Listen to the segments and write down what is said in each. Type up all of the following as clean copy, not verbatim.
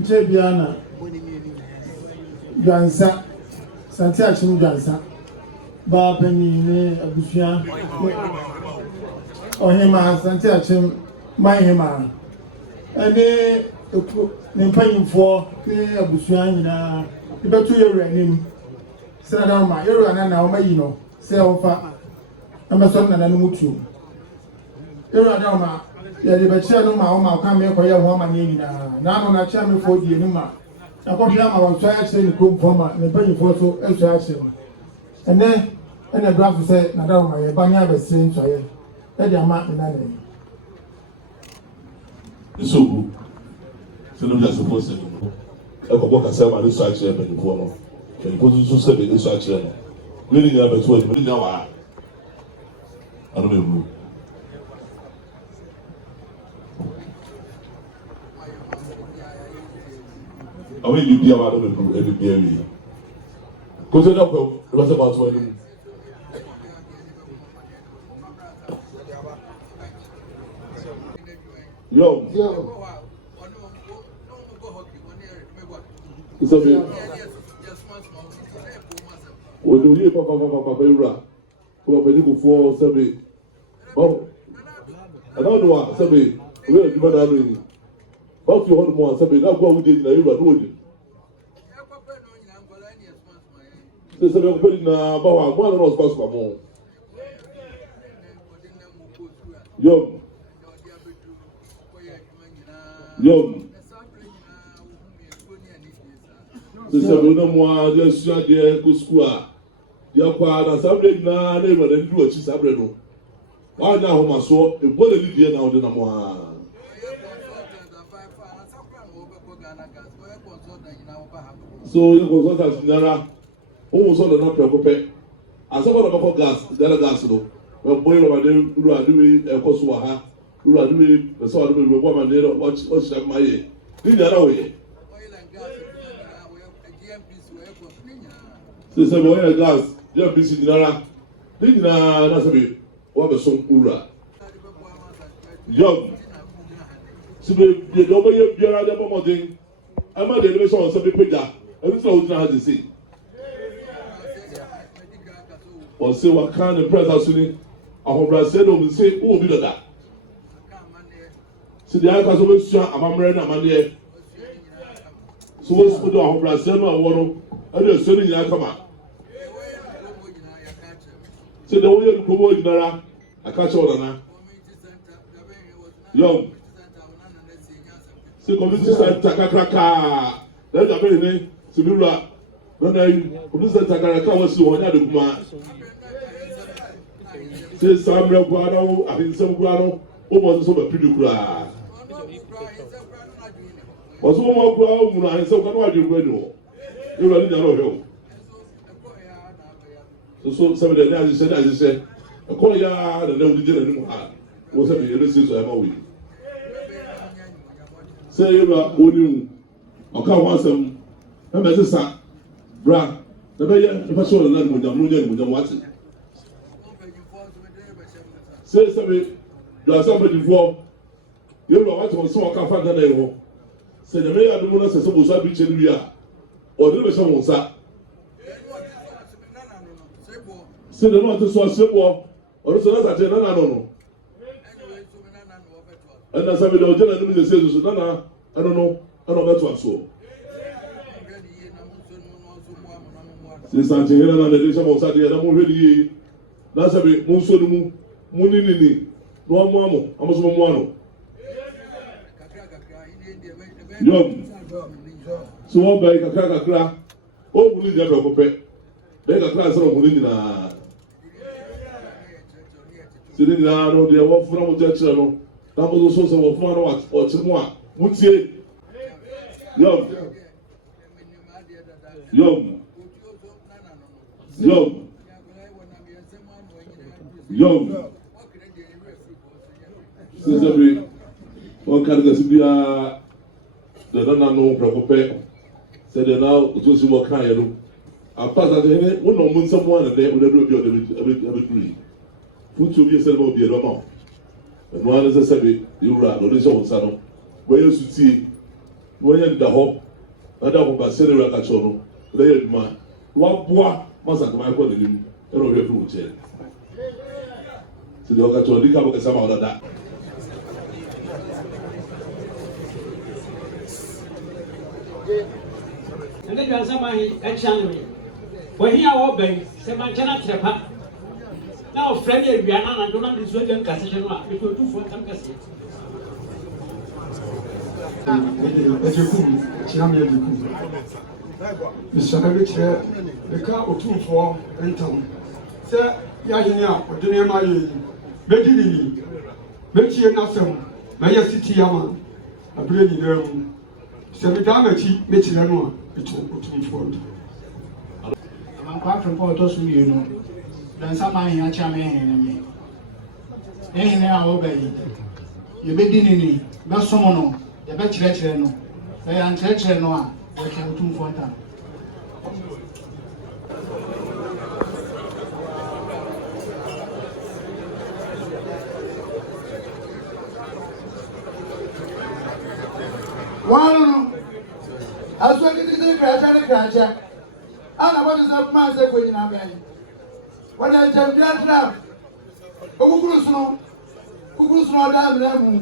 Jebiana Jansa Santia Chim Jansa Bapani Abusia Ohima Santia Chim Mahima Any Nimpaying Abusia na Ibetu Yerenim Sanama Yerana Naoma say ofa Amazon and Mutu Yeradama Yadibachano Mama come here for your woman now on a channel for the Numa. I come here, I was trying to say the group from the penny photo extraction. And then, and the graph said, Madame, my banner was saying to you, let your mark in that name. It's so good. So, no, that's supposed to do. I can walk and sell my distraction and inform. Can you put to say the distraction? Really, you have a 20 minutes now. I don't know. I mean, you be about every day. Because you know, it was about 20. Yo. It's a bit. When you hear Papa, you for 7. Oh, I don't know what 7. Where you better doing? About you want more 7. Now go with it. You are doing it. They said, I'm putting about 1 was possible more. Yo. They said, no more, just shut the good school. Your father, somebody now, never then do a chisabreno. Why now, my soul, if what did you now, then I'm one. So it was not as Nara. Who was on the not preoccupied? As about the gas, the other gas, when boy over there, who are doing a Kosuaha, who are doing the sort of woman there, watch my ear. Did the other way. They said, oil and gas, you're busy, Nara. Did not be what was some Ura. Young. So the over your beer at the moment, I'm not the elevation of some people that every so has to see. Or say what kind of press as soon as said, will say, who will be that? See the other always shot a man and man. So what's put on Brazil or one of the sending ya come out. See the way you go in Nara, I catch all on young. See, community center Kakraka. Then the very name, Sibula. When I community center Kakraka was so on the man. Say Samuel Guano, I think some Guano, almost so pretty cry. Was one more Guano, and so can I do well. You really don't know. So some of the guys said, as I said, a call yard and then we didn't know what's a bit of I'm away. Say you are owning a car once some Messa Bra, the Bayer, if I saw the land with them watching. Say somebody, you are somebody for you are watching some car for the name. Say the mayor of the Mona says, was I be Chelia or the Bishop was that. Say the Lord to so simple or so that's a no. And as I said, the general says, Nana, I don't know that's what so. Since I'm here and the nation was at the other movie, that's a bit Musomu, Munini, no mamma, almost one. Young. So one by Kakakra, o mu ni nya preko pe be ka class ro mu ni na sini na no de wo fura mo je chere no na mo so so wo fura no wa chere mo a mutie yo Since one carga sibia the nana no preocupe said now to see what kind of apart that any one no mun someone and they would do every three food to be said will be a normal and one is a sabi you run or this old salon where you see when you the hope other people say the record show they man what boy must have my call him and over food chair so the other to the cabo some of that. And then somebody at Shannon. When he are obeying, someone cannot trap. Now, Freddie, we are not going to do the Cassation, because do for some cassette. Mr. Navic, the car or two for Renton. Sir, Yaya, or the name I use. Betty, Betty and Nassam, my city yaman, a brilliant room. Semitamachi, Mitchell, it will forward. I'm quite from Portos, you know. Then some man in a charming enemy. Ain't now obey. You begin in not someone, the bachelor no. They are church no, I can do for them. One, as well as the Kraja, and what is up, man, said when you are going. When I jump down, Ugrusno, Dam,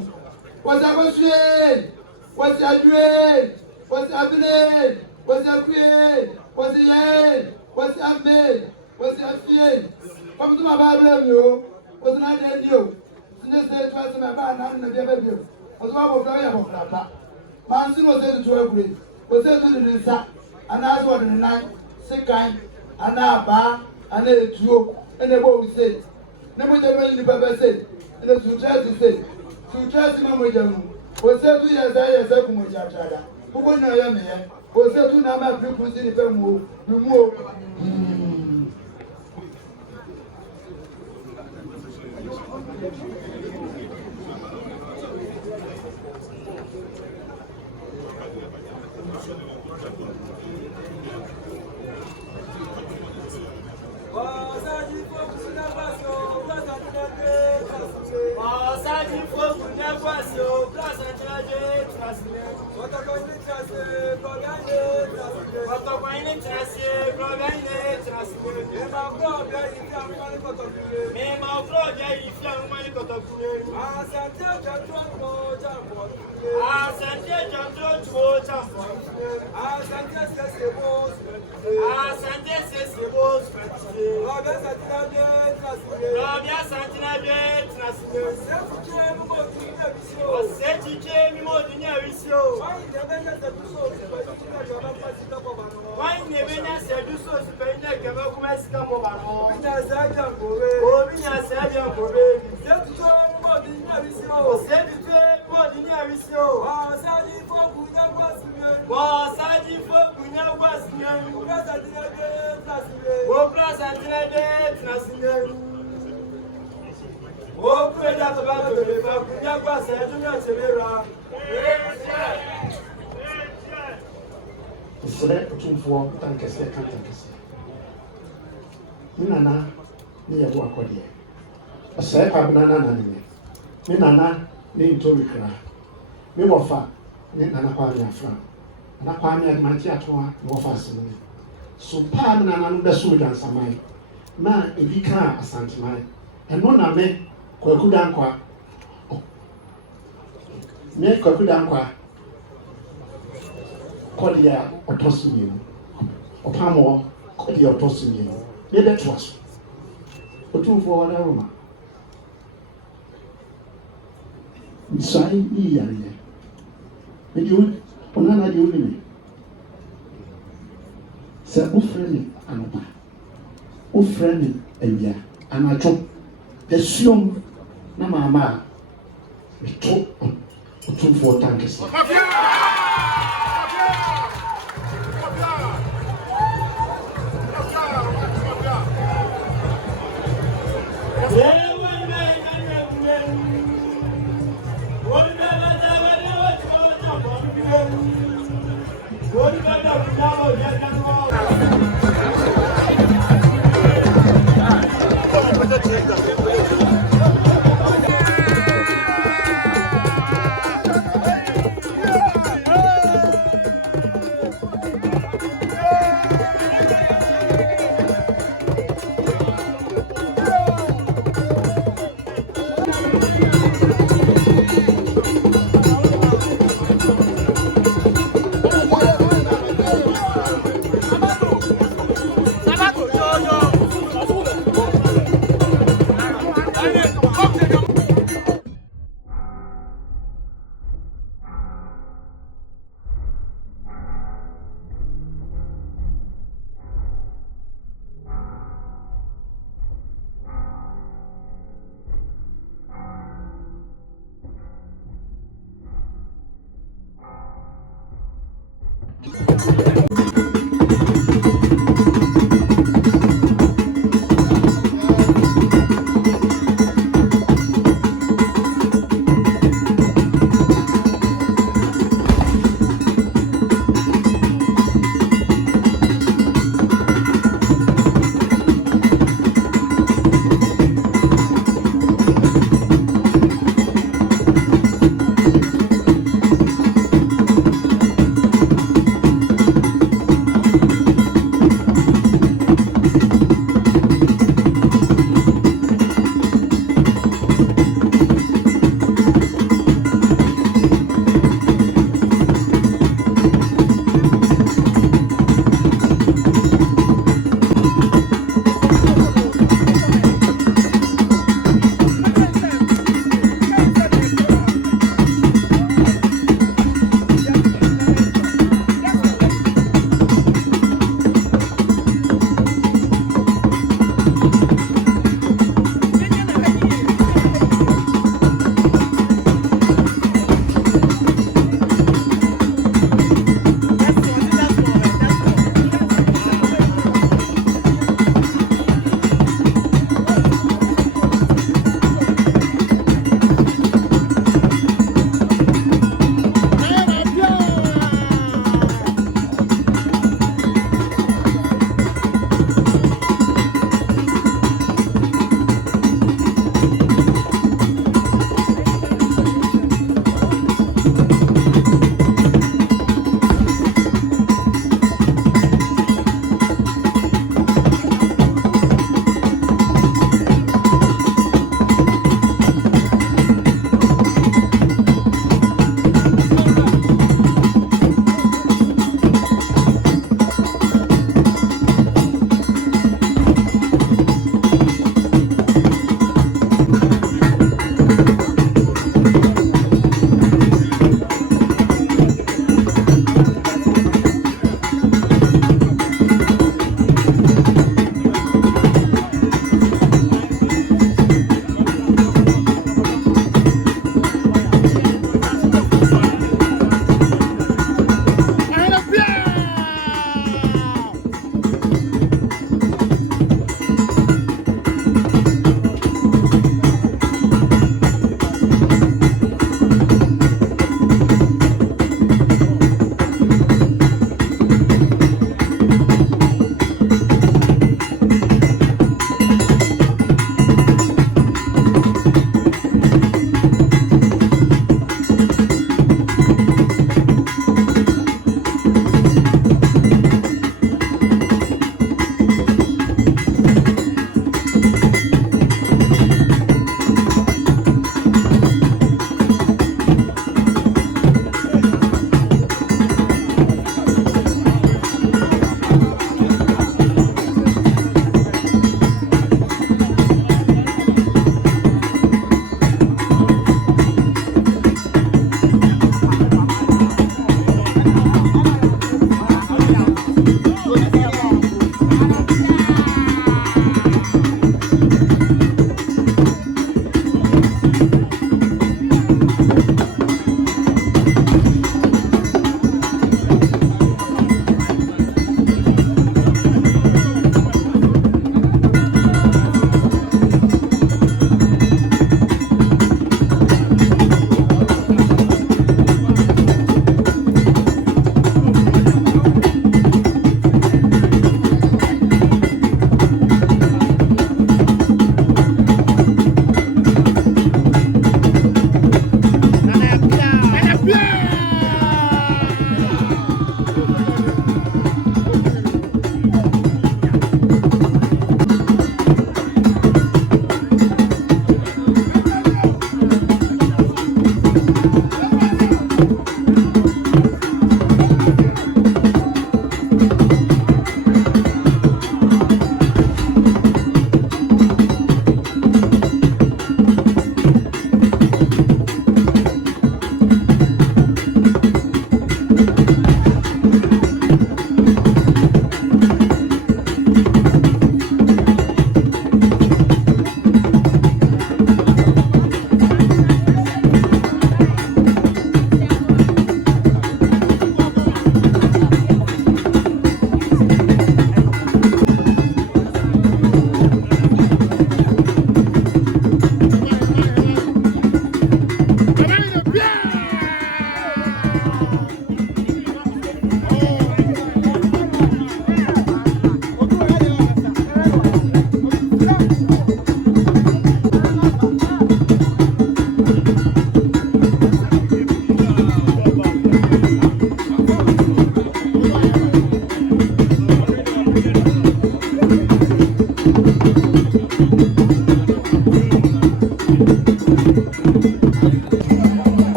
what's up, what's your dream? What's happening? What's your create? What's the end? What's your made? What's your fear? Come to my Bible, you. What's not end you? Since they trust my band and the baby. What's wrong with Flyer? Manson was able to agree, was able to do that, and that's what in the night, sick kind, and now bar, and then it's you, and then what we say. Never the the Papa said, and the Suchas said, Suchas Mamma, was said 2 years I as a Kumujata, who went I am here, was said to Nama people in the family, you move. For tankers, they can't take us. Nana, near walk on here. A sack of banana, Nana, named Toricra. Me wafa, Nana Pamia Fran. Nana Pamia Mantiatua, more fastened. So Pam Nana Bessu than Samai. Man, if he can't, a Santamai. And one I met Kwakudanqua. Make Kwakudanqua. Cordia or tossing you. Opamo, Cordia or tossing you. Maybe that was. But two for the room. Beside me, But you, Onana, you sɛ wofrɛ ne anɔpa wofrɛ ne awia anadwo dasuom na maama a meto ɔtumfoɔ tankɛsɛ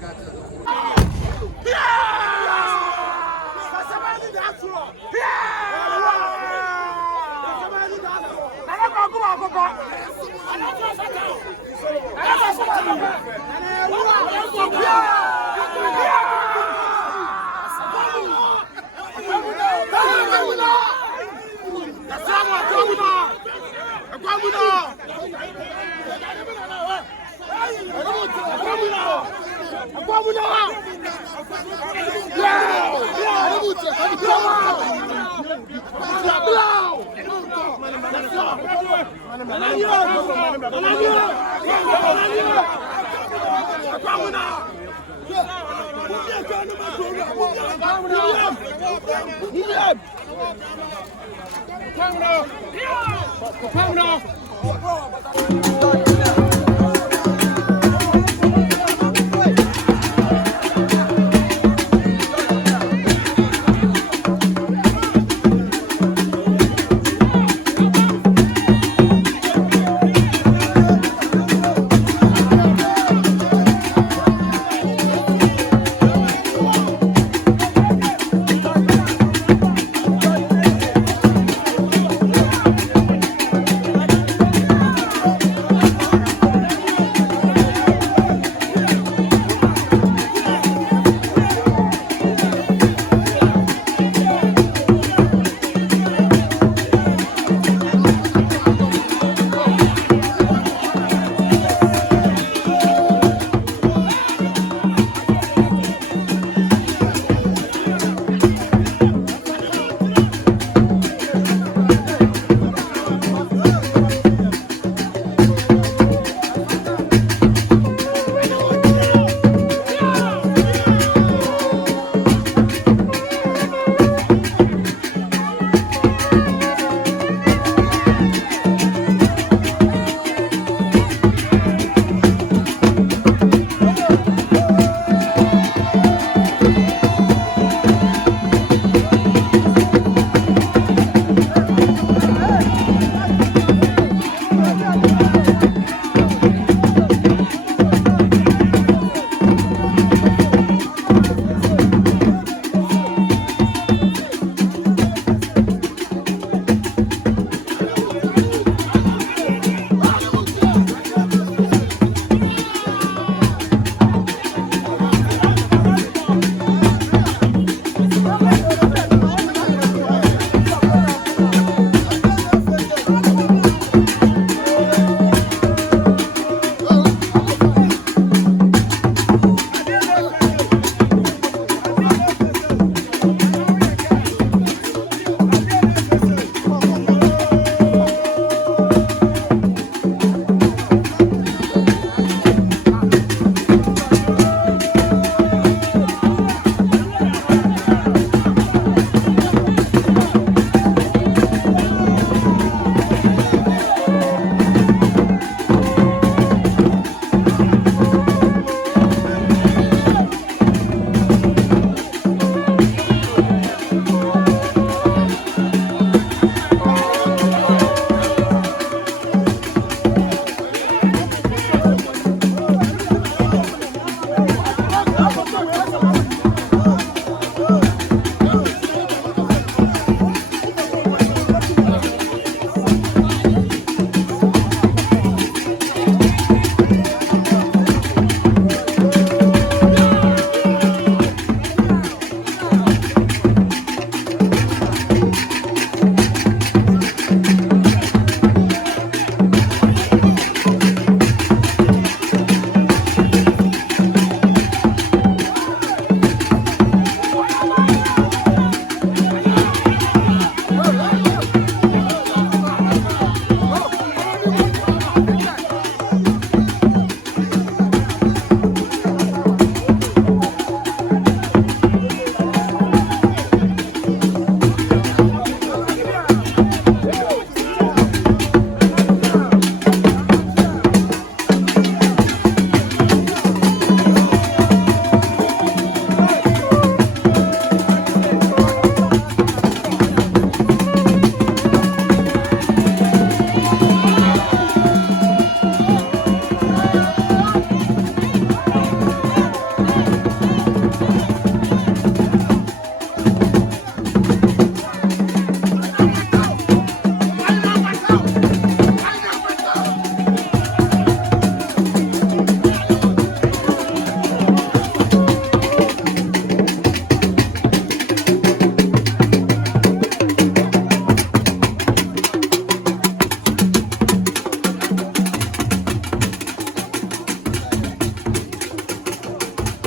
Come on.